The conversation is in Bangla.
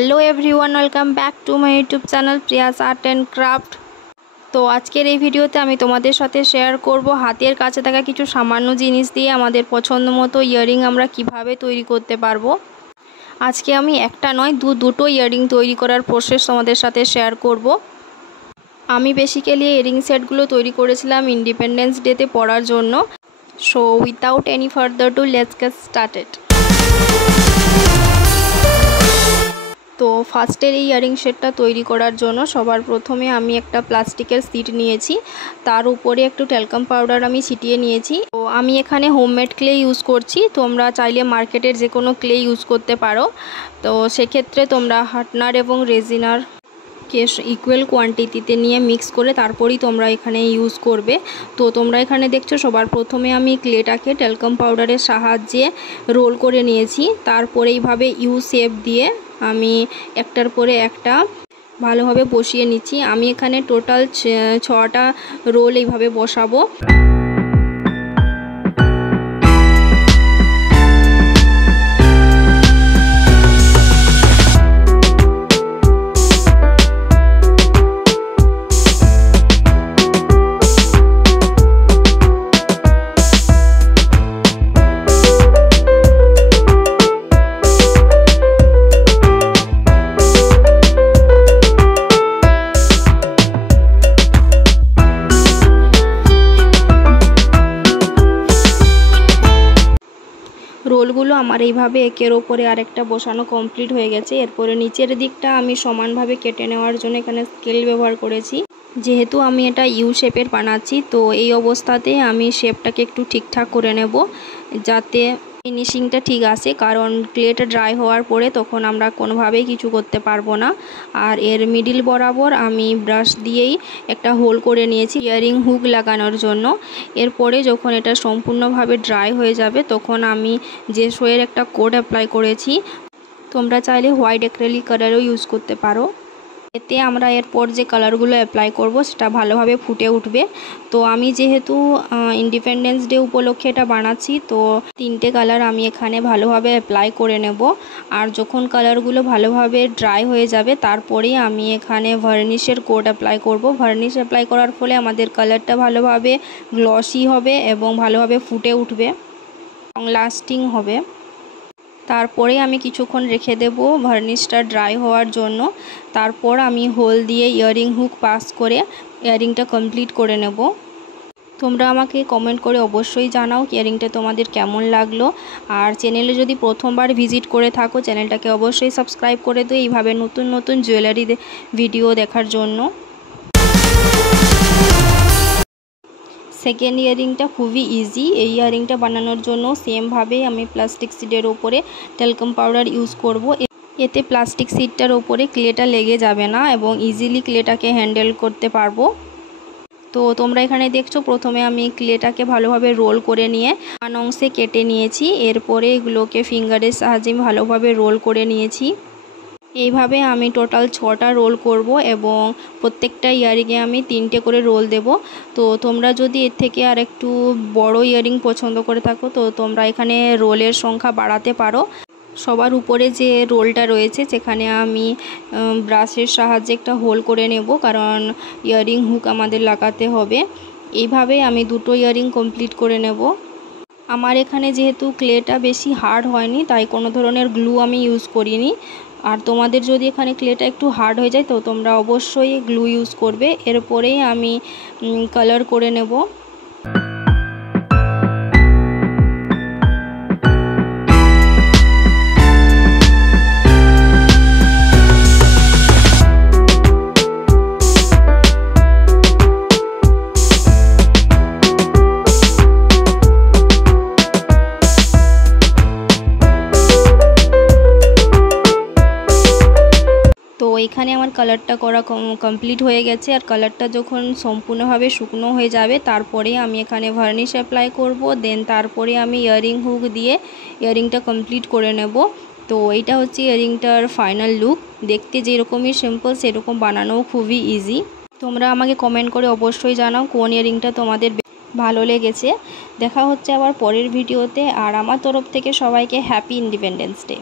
Hello everyone welcome back to my YouTube channel Priya's Art and Craft. तो आजकेर এই ভিডিওতে আমি তোমাদের সাথে শেয়ার করব হাতের কাছে থাকা কিছু সামান্য জিনিস দিয়ে আমাদের পছন্দ মতো ইয়ারিং আমরা কিভাবে তৈরি করতে পারবো। আজকে আমি একটা নয় দুটো ইয়ারিং তৈরি করার প্রসেস তোমাদের সাথে শেয়ার করব। আমি বেসিক্যালি ইয়ারিং সেটগুলো তৈরি করেছিলাম ইন্ডিপেন্ডেন্স ডেতে পরার জন্য। So without any further do let's get started. তো ফার্স্টের এই ইয়ারিং সেটটা তৈরি করার জন্য সবার প্রথমে আমি একটা প্লাস্টিকের সিট নিয়েছি, তার উপরে একটু ট্যালকাম পাউডার আমি ছিটিয়ে নিয়েছি। তো আমি এখানে হোমমেড ক্লে ইউজ করছি, তোমরা চাইলে মার্কেটের যে কোনো ক্লে ইউজ করতে পারো। তো সেক্ষেত্রে তোমরা হার্টনার এবং রেজিনার কে ইকুয়াল কোয়ান্টিটিতে নিয়ে মিক্স করে তারপরেই তোমরা এখানে ইউজ করবে। তো তোমরা এখানে দেখছো সবার প্রথমে আমি ক্লেটাকে ট্যালকাম পাউডারের সাহায্যে রোল করে নিয়েছি, তারপরে এইভাবে ইউ শেপ দিয়ে আমি একটার পরে একটা ভালোভাবে বসিয়ে নিচ্ছি। আমি এখানে টোটাল 6টা রোল এইভাবে বসাবো। রোলগুলো আমার এইভাবে একের ওপরে আরেকটা বসানো কমপ্লিট হয়ে গেছে। এরপরে নিচের দিকটা আমি সমানভাবে কেটে নেওয়ার জন্য এখানে স্কেল ব্যবহার করেছি। যেহেতু আমি এটা ইউ শেপের বানাচ্ছি, তো এই অবস্থাতে আমি শেপটাকে একটু ঠিকঠাক করে নেব যাতে ফিনিশিংটা ঠিক আসে, কারণ ক্লেটা ড্রাই হওয়ার পরে তখন আমরা কোনোভাবেই কিছু করতে পারবো না। আর এর মিডিল বরাবর আমি ব্রাশ দিয়েই একটা হোল করে নিয়েছি ইয়ারিং হুক লাগানোর জন্য। এরপরে যখন এটা সম্পূর্ণভাবে ড্রাই হয়ে যাবে তখন আমি যে শোয়ের একটা কোড অ্যাপ্লাই করেছি, তোমরা চাইলে হোয়াইট অ্যাক্রিলিক কালারও ইউজ করতে পারো। এতে আমরা এরপর যে কালারগুলো অ্যাপ্লাই করব সেটা ভালোভাবে ফুটে উঠবে। তো আমি যেহেতু ইন্ডিপেন্ডেন্স ডে উপলক্ষে এটা বানাচ্ছি, তো 3টে কালার আমি এখানে ভালোভাবে অ্যাপ্লাই করে নেব। আর যখন কালারগুলো ভালোভাবে ড্রাই হয়ে যাবে তারপরেই আমি এখানে ভার্নিশের কোড অ্যাপ্লাই করব। ভার্নিশ অ্যাপ্লাই করার ফলে আমাদের কালারটা ভালোভাবে গ্লসি হবে এবং ভালোভাবে ফুটে উঠবে এবং লাস্টিং হবে। তারপরে আমি কিছুক্ষণ রেখে দেব ভার্নিশটা ড্রাই হওয়ার জন্য। তারপর আমি হোল দিয়ে ইয়ারিং হুক পাস করে ইয়ারিংটা কমপ্লিট করে নেব। তোমরা আমাকে কমেন্ট করে অবশ্যই জানাও ইয়ারিংটা তোমাদের কেমন লাগলো। আর চ্যানেলে যদি প্রথমবার ভিজিট করে থাকো চ্যানেলটাকে অবশ্যই সাবস্ক্রাইব করে দিও এইভাবে নতুন নতুন জুয়েলারি ভিডিও দেখার জন্য। সেকেন্ড ইয়ারিংটা খুবই ইজি। এই ইয়ারিংটা বানানোর জন্য সেমভাবে আমি প্লাস্টিক সিডের ওপরে ট্যালকাম পাউডার ইউজ করব। এতে প্লাস্টিক সিডটার ওপরে ক্লেটা লেগে যাবে না এবং ইজিলি ক্লেটাকে হ্যান্ডেল করতে পারবো। তো তোমরা এখানে দেখছো প্রথমে আমি ক্লেটাকে ভালোভাবে রোল করে নিয়ে অংশে কেটে নিয়েছি। এরপরে এগুলোকে ফিঙ্গারের সাহায্যে ভালোভাবে রোল করে নিয়েছি। এইভাবে আমি টোটাল 6টা রোল করব এবং প্রত্যেকটা ইয়ারিংয়ে আমি 3টে করে রোল দেব। তো তোমরা যদি এর থেকে আর একটু বড় ইয়ারিং পছন্দ করে থাকো তো তোমরা এখানে রোলের সংখ্যা বাড়াতে পারো। সবার উপরে যে রোলটা রয়েছে সেখানে আমি ব্রাশের সাহায্যে একটা হোল করে নেব, কারণ ইয়ারিং হুক আমাদের লাগাতে হবে। এইভাবে আমি 2টো ইয়ারিং কমপ্লিট করে নেব। আমার এখানে যেহেতু ক্লেটা বেশি হার্ড হয়নি তাই কোনো ধরনের গ্লু আমি ইউজ করিনি। আর তোমাদের যদি এখানে ক্লেটা একটু হার্ড হয়ে যায় তো তোমরা অবশ্যই গ্লু ইউজ করবে। এরপরেই আমি কালার করে নেব। তো এখানে আমার কালারটা করা কমপ্লিট হয়ে গেছে। আর কালারটা যখন সম্পূর্ণভাবে শুকনো হয়ে যাবে তারপরে আমি এখানে ভার্নিশ অ্যাপ্লাই করব। দেন তারপরে আমি ইয়ারিং হুক দিয়ে ইয়ারিংটা কমপ্লিট করে নেব। তো এইটা হচ্ছে ইয়ারিংটার ফাইনাল লুক। দেখতে যেরকমই সিম্পল সেরকম বানানোও খুবই ইজি। তোমরা আমাকে কমেন্ট করে অবশ্যই জানাও কোন ইয়ারিংটা তোমাদের ভালো লেগেছে। দেখা হচ্ছে আবার পরের ভিডিওতে। আর আমার তরফ থেকে সবাইকে হ্যাপি ইন্ডিপেন্ডেন্স ডে।